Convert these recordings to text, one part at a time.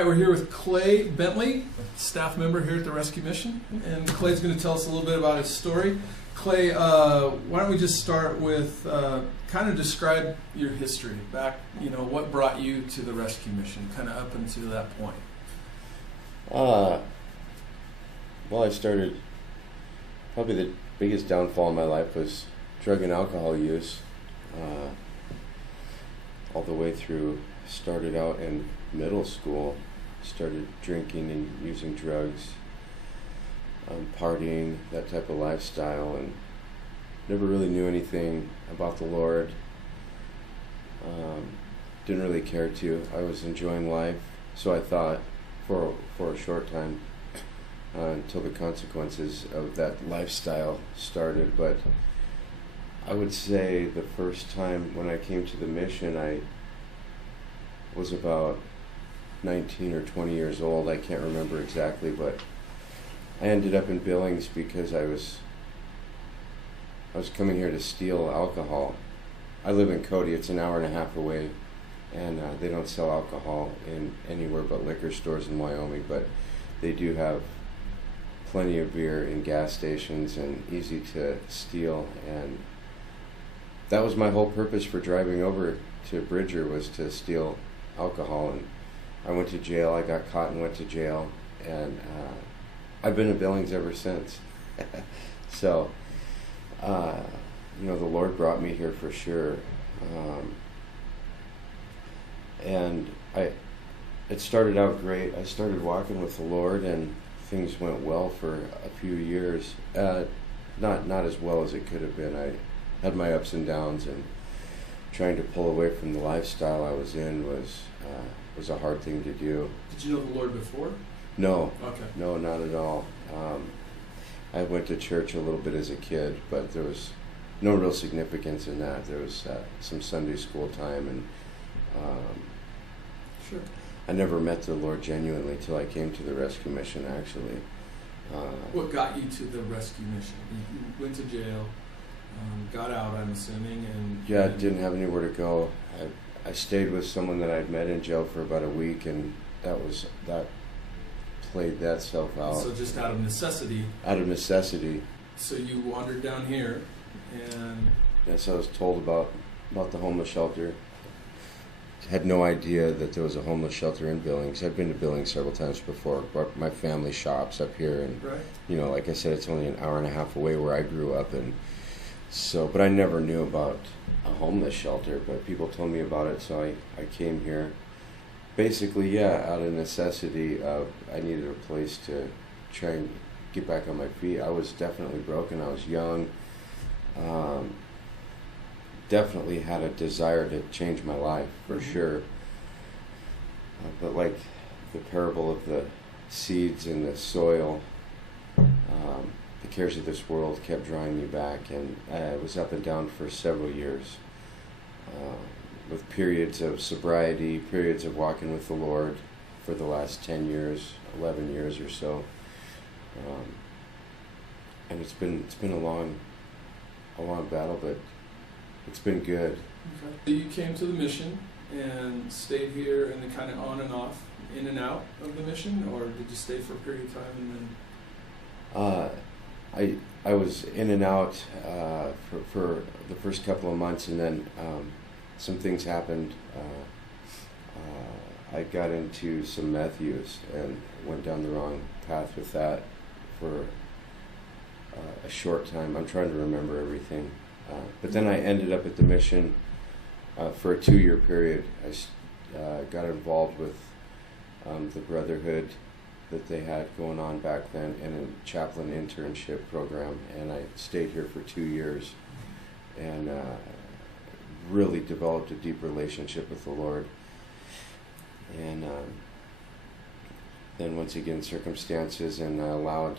right, we're here with Clay Bentley, staff member here at the Rescue Mission, and Clay's going to tell us a little bit about his story. Clay, why don't we just start with kind of describe your history back, what brought you to the Rescue Mission, kind of up until that point. Well, I started, probably the biggest downfall in my life was drug and alcohol use, all the way through. Started out in middle school, started drinking and using drugs, partying, that type of lifestyle, and never really knew anything about the Lord. Didn't really care to. I was enjoying life, so I thought, for a short time, until the consequences of that lifestyle started. But I would say the first time when I came to the mission, I was about 19 or 20 years old. I can't remember exactly, but I ended up in Billings because I was coming here to steal alcohol. I live in Cody. It's an hour and a half away, and they don't sell alcohol in anywhere but liquor stores in Wyoming, but they do have plenty of beer in gas stations and easy to steal. And that was my whole purpose for driving over to Bridger, was to steal alcohol. And I went to jail. I got caught and went to jail, and I've been in Billings ever since. So the Lord brought me here for sure, and it started out great. I started walking with the Lord, and things went well for a few years. Not as well as it could have been. I had my ups and downs, and trying to pull away from the lifestyle I was in was a hard thing to do. Did you know the Lord before? No. Okay. No, not at all. I went to church a little bit as a kid, but there was no real significance in that. There was some Sunday school time, and sure. I never met the Lord genuinely till I came to the Rescue Mission, actually. What got you to the Rescue Mission? You went to jail, got out, I'm assuming, and... Yeah, I didn't have anywhere to go. I stayed with someone that I'd met in jail for about a week, and that played that self out. So just out of necessity. Out of necessity. So you wandered down here, and... Yes, I was told about the homeless shelter. Had no idea that there was a homeless shelter in Billings. I've been to Billings several times before, but my family shops up here, and right. Like I said, it's only an hour and a half away where I grew up, and so, but I never knew about a homeless shelter, but people told me about it, so I came here. Basically, out of necessity. I needed a place to try and get back on my feet. I was definitely broken. I was young. Definitely had a desire to change my life, for sure. But like the parable of the seeds in the soil, the cares of this world kept drawing me back, and I was up and down for several years, with periods of sobriety, periods of walking with the Lord for the last 10 years, 11 years or so. And it's been a long battle, but it's been good. Okay. So you came to the mission and stayed here and then kind of on and off, in and out of the mission, or did you stay for a period of time and then? I was in and out for the first couple of months, and then some things happened. I got into some meth use and went down the wrong path with that for a short time. I'm trying to remember everything. But then I ended up at the mission for a 2-year period. I got involved with the Brotherhood that they had going on back then, and a chaplain internship program, and I stayed here for 2 years and really developed a deep relationship with the Lord. And then once again, circumstances and allowed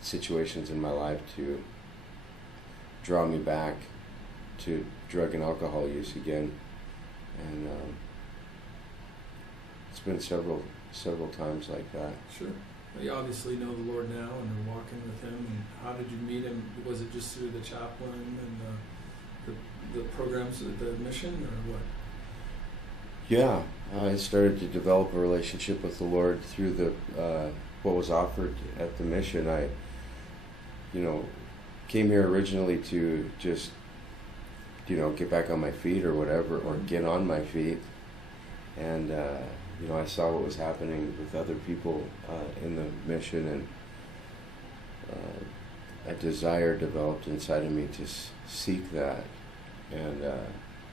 situations in my life to draw me back to drug and alcohol use again, and it's been several times like that. Sure. Well, you obviously know the Lord now and are walking with Him. And how did you meet Him? Was it just through the chaplain and the programs at the mission, or what? Yeah, I started to develop a relationship with the Lord through the what was offered at the mission. I, you know, came here originally to just, get back on my feet or whatever, or get on my feet. And, I saw what was happening with other people in the mission, and a desire developed inside of me to seek that. And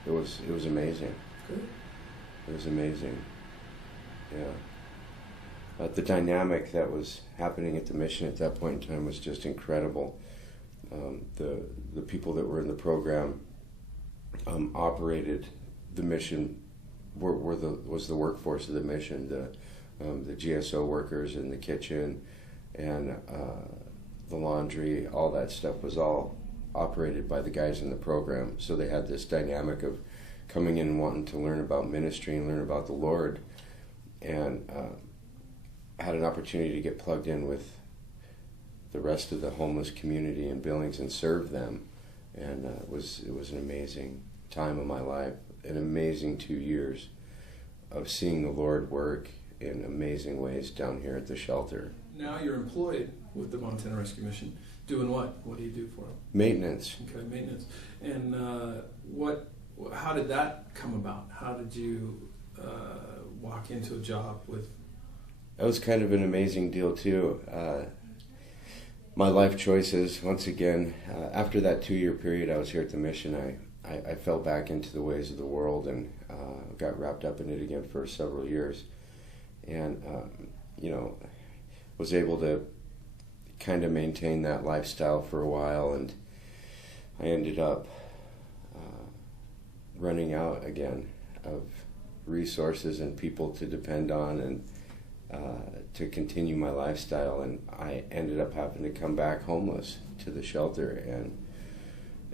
it was amazing. Good. It was amazing. Yeah. The dynamic that was happening at the mission at that point in time was just incredible. The people that were in the program operated the mission, was the workforce of the mission, the GSO workers in the kitchen and the laundry, all that stuff was all operated by the guys in the program. So they had this dynamic of coming in and wanting to learn about ministry and learn about the Lord, and had an opportunity to get plugged in with the rest of the homeless community in Billings and serve them. And it was an amazing time of my life, an amazing 2 years of seeing the Lord work in amazing ways down here at the shelter. Now you're employed with the Montana Rescue Mission. Doing what? What do you do for them? Maintenance. Okay, maintenance. And how did that come about? How did you walk into a job with? That was kind of an amazing deal too. My life choices, once again, after that 2-year period I was here at the mission, I fell back into the ways of the world and got wrapped up in it again for several years. And, was able to kind of maintain that lifestyle for a while, and I ended up running out again of resources and people to depend on and to continue my lifestyle, and I ended up having to come back homeless to the shelter. And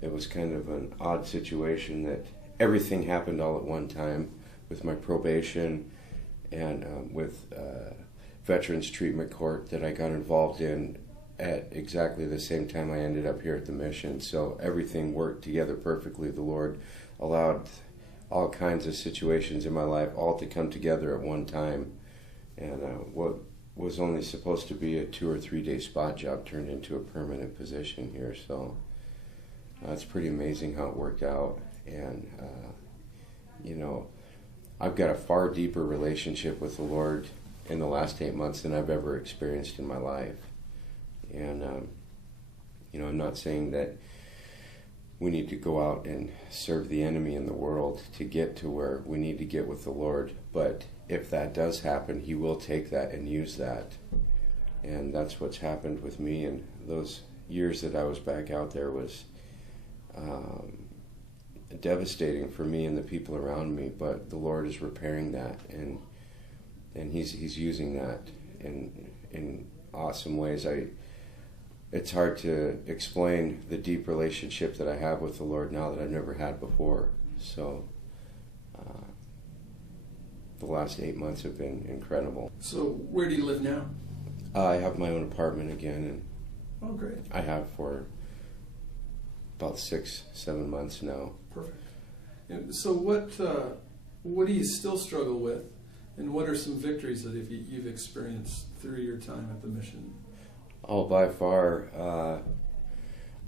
it was kind of an odd situation that everything happened all at one time, with my probation and with Veterans Treatment Court that I got involved in at exactly the same time I ended up here at the mission. So everything worked together perfectly. The Lord allowed all kinds of situations in my life all to come together at one time. And what was only supposed to be a 2 or 3 day spot job turned into a permanent position here. So it's pretty amazing how it worked out. And, I've got a far deeper relationship with the Lord in the last 8 months than I've ever experienced in my life. And, I'm not saying that we need to go out and serve the enemy in the world to get to where we need to get with the Lord. But if that does happen, He will take that and use that. And that's what's happened with me. And those years that I was back out there was devastating for me and the people around me. But the Lord is repairing that, and He's using that in awesome ways. It's hard to explain the deep relationship that I have with the Lord now that I've never had before. So the last 8 months have been incredible. So where do you live now? I have my own apartment again, and oh, great. I have for about 6-7 months now. Perfect. And so what do you still struggle with, and what are some victories that you've experienced through your time at the mission? Oh, by far,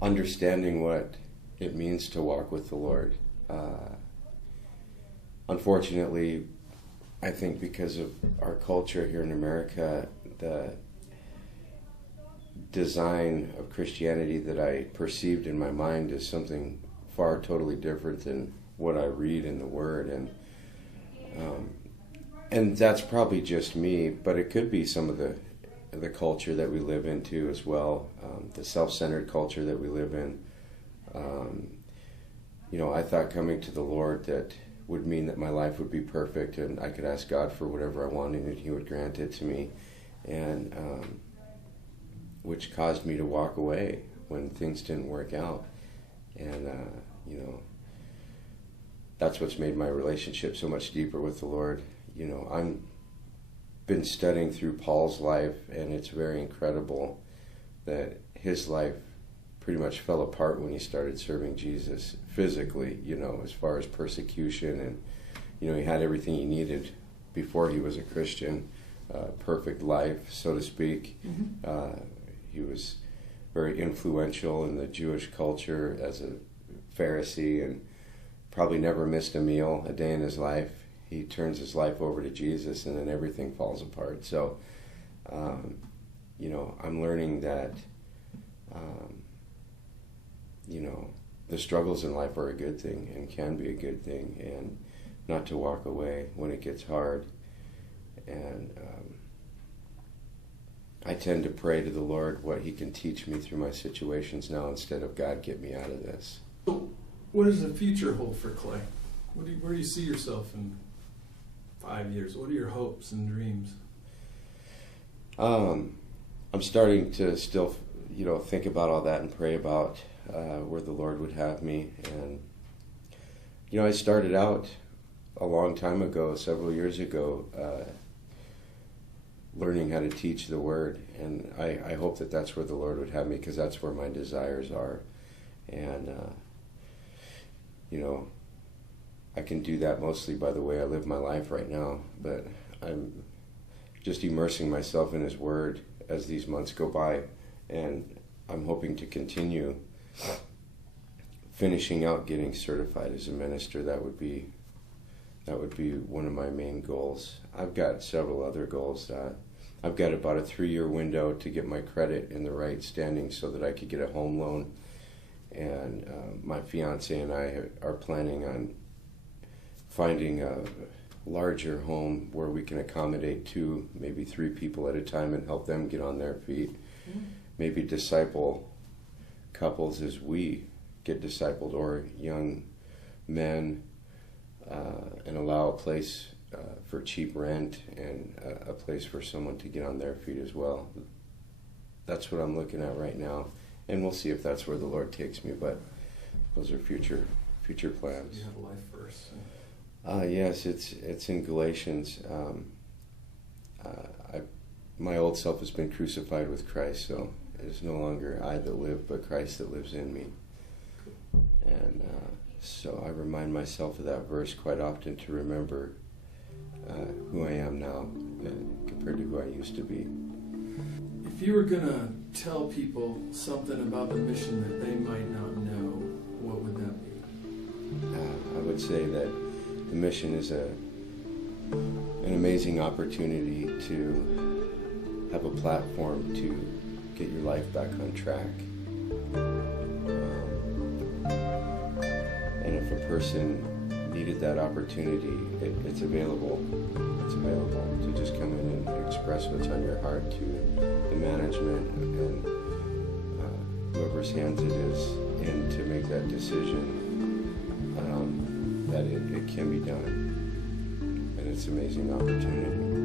understanding what it means to walk with the Lord. Unfortunately, I think because of our culture here in America, the design of Christianity that I perceived in my mind is something far totally different than what I read in the Word. And that's probably just me, but it could be some of the culture that we live into as well, the self-centered culture that we live in. I thought coming to the Lord that would mean that my life would be perfect and I could ask God for whatever I wanted and He would grant it to me, and which caused me to walk away when things didn't work out. And that's what's made my relationship so much deeper with the Lord. I'm been studying through Paul's life, and it's very incredible that his life pretty much fell apart when he started serving Jesus physically, as far as persecution and he had everything he needed before he was a Christian, perfect life, so to speak. He was very influential in the Jewish culture as a Pharisee, and probably never missed a meal a day in his life. He turns his life over to Jesus, and then everything falls apart. So, I'm learning that, the struggles in life are a good thing and can be a good thing, and not to walk away when it gets hard. And I tend to pray to the Lord what He can teach me through my situations now, instead of, God, get me out of this. So what does the future hold for Clay? Where do you see yourself in 5 years? What are your hopes and dreams? I'm starting to still, think about all that and pray about where the Lord would have me. And, I started out a long time ago, several years ago, learning how to teach the Word. And I hope that that's where the Lord would have me, because that's where my desires are. And, I can do that mostly by the way I live my life right now. But I'm just immersing myself in His Word as these months go by. And I'm hoping to continue finishing out getting certified as a minister. That would be one of my main goals. I've got several other goals. I've got about a 3-year window to get my credit in the right standing so that I could get a home loan. And my fiance and I are planning on finding a larger home where we can accommodate 2, maybe 3 people at a time and help them get on their feet. Maybe disciple couples as we get discipled, or young men, and allow a place for cheap rent and a place for someone to get on their feet as well. That's what I'm looking at right now, and we'll see if that's where the Lord takes me, but those are future plans. You have a life verse. Yes, it's in Galatians. My old self has been crucified with Christ, so it is no longer I that live, but Christ that lives in me. And so I remind myself of that verse quite often to remember who I am now compared to who I used to be. If you were going to tell people something about the mission that they might not know, what would that be? I would say that the mission is an amazing opportunity to have a platform to get your life back on track. And if a person needed that opportunity, it's available. It's available to just come in and express what's on your heart to the management and whoever's hands it is in to make that decision, that it can be done. And it's an amazing opportunity.